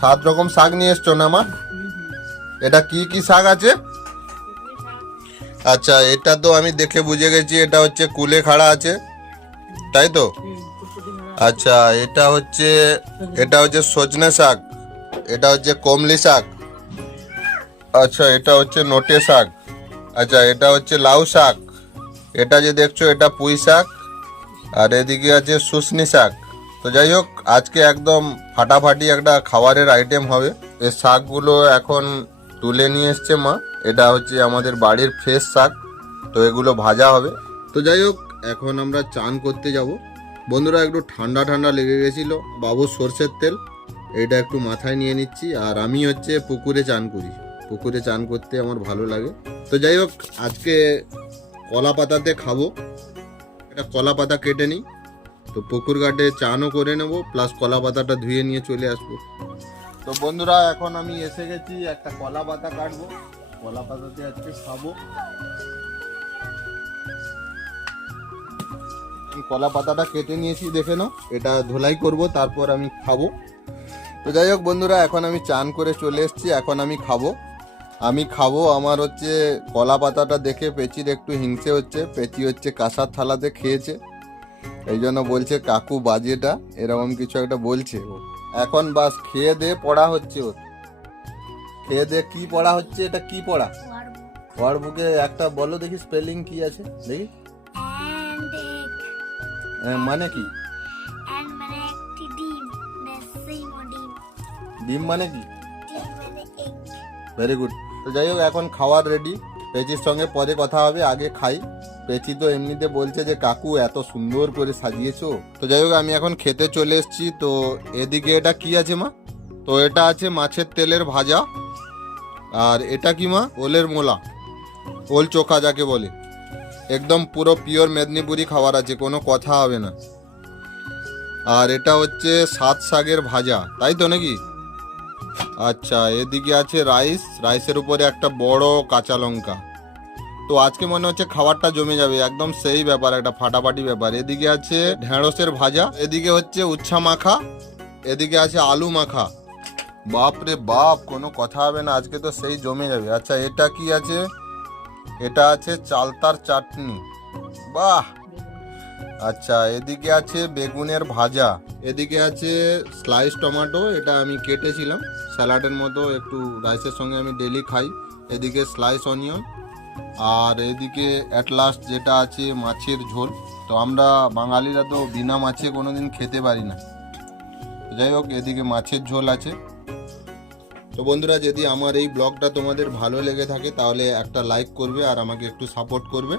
সাত রকম শাক নিয়ে এসছো না, মা? এটা কি কি শাক আছে? আচ্ছা এটা তো আমি দেখে বুঝে গেছি, এটা হচ্ছে কুলে খাড়া আছে, তাই তো? আচ্ছা এটা হচ্ছে এটা হচ্ছে সজনে শাক, এটা হচ্ছে কমলি শাক আচ্ছা এটা হচ্ছে নোটে শাক আচ্ছা এটা হচ্ছে লাউ শাক, এটা যে দেখছ, এটা পুঁই শাক, আর এদিকে আছে শুশনি শাক। তো যাই হোক, আজকে একদম ফাটাফাটি একটা খাবারের আইটেম হবে। এই শাকগুলো এখন তুলে নিয়ে এসছে মা। এটা হচ্ছে আমাদের বাড়ির ফ্রেশ শাক। তো এগুলো ভাজা হবে। তো যাই হোক, এখন আমরা চান করতে যাব। বন্ধুরা, একটু ঠান্ডা ঠান্ডা লেগে গেছিল। বাবু সর্ষের তেল। এটা একটু মাথায় নিয়ে নিচ্ছি। আর আমি হচ্ছে পুকুরে চান করি। পুকুরে চান করতে আমার ভালো লাগে। তো যাই হোক, আজকে কলা পাতাতে খাব। একটা কলা পাতা কেটে নিই। তো পুকুর ঘাটে চানও করে নেব প্লাস কলা পাতাটা ধুয়ে নিয়ে চলে আসব। তো বন্ধুরা, এখন আমি এসে গেছি, একটা কলা পাতা কাটবো। কলা পাতাতে আজকে খাব। কলা পাতাটা কেটে নিয়েছি, দেখে নাও, এটা ধোলাই করব, তারপর আমি খাব। তো যাই হোক বন্ধুরা, এখন আমি চান করে চলে এসেছি, এখন আমি খাব। আমি খাব আমার হচ্ছে কলা পাতাটা দেখে, পেচির একটু হিংসে হচ্ছে, পেচি হচ্ছে কাঁসার থালাতে খেয়েছে। এই জন্য বলছে কাকু বাজেটা এরকম কিছু একটা বলছে ও। এখন বাস খেয়ে দিয়ে পড়া হচ্ছে ওর। খেয়ে দিয়ে কি পড়া হচ্ছে এটা কি পড়া? ওয়ার বুকে। একটা বলো দেখি স্পেলিং কি আছে? দেখি। হ্যাঁ, মানে কি? মানে একটি ডিম মানে কি ভেরি গুড তো যাই হোক এখন খাওয়ার রেডি পেচির সঙ্গে পরে কথা হবে আগে খাই। পেচি তো এমনিতে বলছে যে, কাকু, এত সুন্দর করে সাজিয়েছো। তো যাই হোক, আমি এখন খেতে চলে এসেছি। তো এদিকে এটা কি আছে, মা? তো এটা আছে মাছের তেলের ভাজা। আর এটা কি, মা? ওলের মোলা। ওল চোখা যাকে বলে। একদম পুরো পিওর মেদিনীপুরি খাবার আছে, কোনো কথা হবে না। আর এটা হচ্ছে সাত শাকের ভাজা, তাই তো নাকি? আচ্ছা এদিকে আছে রাইস। রাইসের উপরে একটা বড় কাঁচা লঙ্কা। তো আজকে মনে হচ্ছে খাবারটা জমে যাবে। একদম সেই ব্যাপার, একটা ফাটাফাটি ব্যাপার। এদিকে আছে ঢেঁড়সের ভাজা, এদিকে হচ্ছে উচ্ছা মাখা, এদিকে আছে আলু মাখা। বাপ রে বাপ, কোনো কথা হবে না, আজকে তো সেই জমে যাবে। আচ্ছা এটা কি আছে? এটা আছে চালতার চাটনি। বাহ! আচ্ছা এদিকে আছে বেগুনের ভাজা, এদিকে আছে স্লাইস টমেটো এটা আমি কেটেছিলাম। স্যালাডের মতো একটু রাইসের সঙ্গে আমি ডেলি খাই। এদিকে স্লাইস অনিয়ন আর এদিকে অ্যাট লাস্ট যেটা আছে মাছের ঝোল, তো আমরা বাঙালিরা তো বিনা মাছে কোনোদিন খেতে পারি না। যাই হোক, এদিকে মাছের ঝোল আছে। তো বন্ধুরা, যদি আমার এই ব্লগটা তোমাদের ভালো লেগে থাকে, তাহলে একটা লাইক করবে আর আমাকে একটু সাপোর্ট করবে।